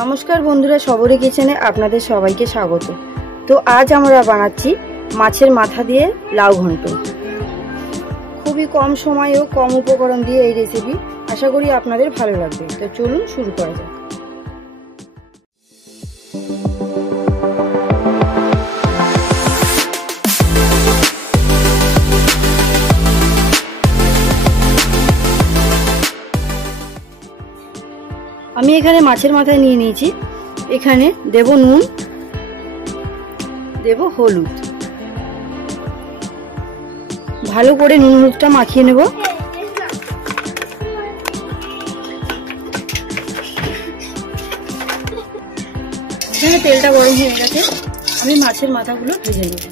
নমস্কার বন্ধুরা, সবরি কিচেনে আপনাদের সবাইকে স্বাগত। তো আজ আমরা বানাচ্ছি মাছের মাথা দিয়ে লাউ ঘন্ট। খুবই কম সময় ও কম উপকরণ দিয়ে এই রেসিপি, আশা করি আপনাদের ভালো লাগবে। তো চলুন শুরু করা যাক। আমি এখানে মাছের মাথায় নিয়ে নিয়েছি। এখানে দেব নুন, দেব হলুদ। ভালো করে নুন হলুদটা মাখিয়ে নেব। এখানে তেলটা গরম হয়ে গেছে, আমি মাছের মাথাগুলো ভেজে নেব।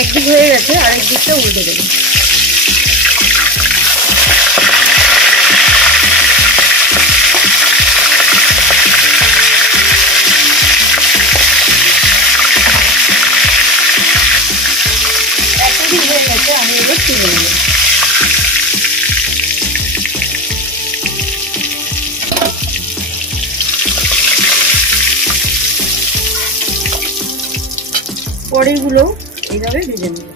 একদিক হয়ে গেছে, আরেক দিকটা উল্টে দেব। একটা দিক হয়ে গেছে, আমি এবার তুলে নেব। পরেরগুলো এইভাবে ভেজে নেব।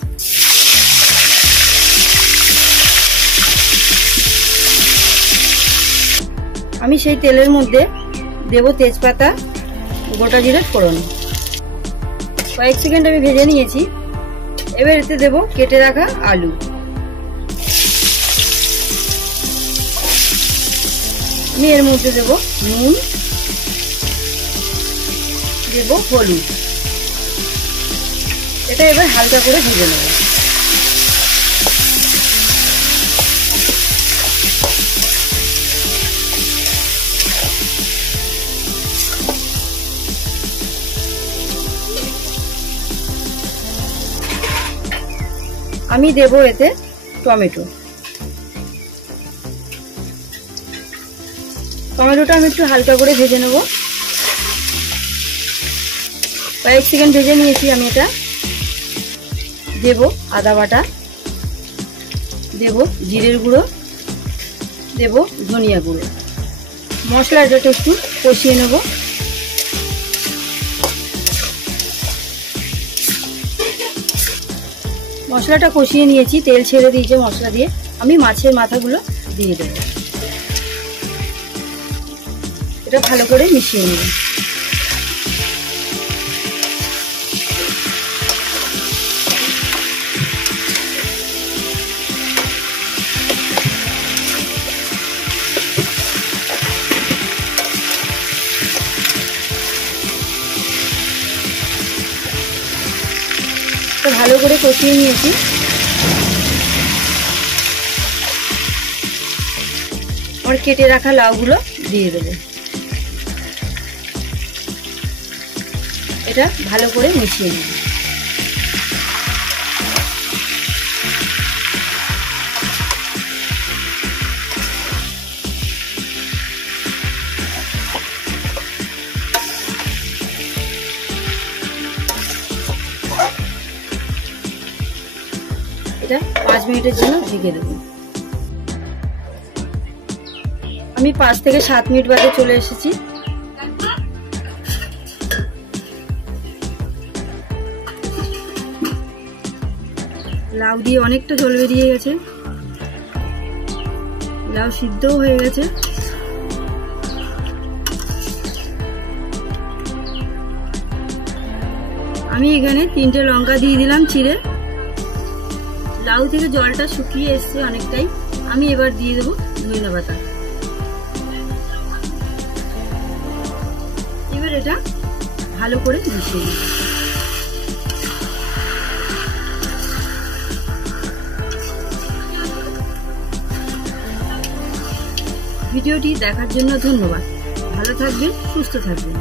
আমি সেই তেলের মধ্যে দেব তেজপাতা, গোটা জিরে ফোড়ন। কয়েক সেকেন্ড আমি ভেজে নিয়েছি। এবার এতে দেব কেটে রাখা আলু। আমি এর মধ্যে দেব নুন, দেব হলুদ। এটা এবার হালকা করে ভেজে নেব। আমি দেব এতে টমেটো। টমেটোটা আমি একটু হালকা করে ভেজে নেব। কয়েক সেকেন্ড ভেজে নিয়েছি। আমি এটা দেব আদা বাটা, দেব জিরের গুঁড়ো, দেব ধনিয়া গুঁড়ো। মশলাটা একটু কষিয়ে নেব। মশলাটা কষিয়ে নিয়েছি, তেল ছেড়ে দিয়েছে মশলা দিয়ে। আমি মাছের মাথাগুলো দিয়ে দেব। এটা ভালো করে মিশিয়ে নেব। ভালো করে কষিয়ে নিয়েছি। আর কেটে রাখা লাউগুলো দিয়ে দেবো। এটা ভালো করে মিশিয়ে নেব। এটা 5 মিনিটের জন্য ঢেকে দেব। আমি 5 থেকে 7 মিনিট বাদে চলে এসেছি। লাউ দিয়ে অনেকটা জল বেরিয়ে গেছে, লাউ সিদ্ধও হয়ে গেছে। আমি এখানে 3টে লঙ্কা দিয়ে দিলাম চিড়ে। লাউ থেকে জলটা শুকিয়ে এসছে অনেকটাই। আমি এবার দিয়ে দেবো ধনিয়া পাতা। এবার এটা ভালো করে মিশিয়ে নেব। ভিডিওটি দেখার জন্য ধন্যবাদ। ভালো থাকবেন, সুস্থ থাকবেন।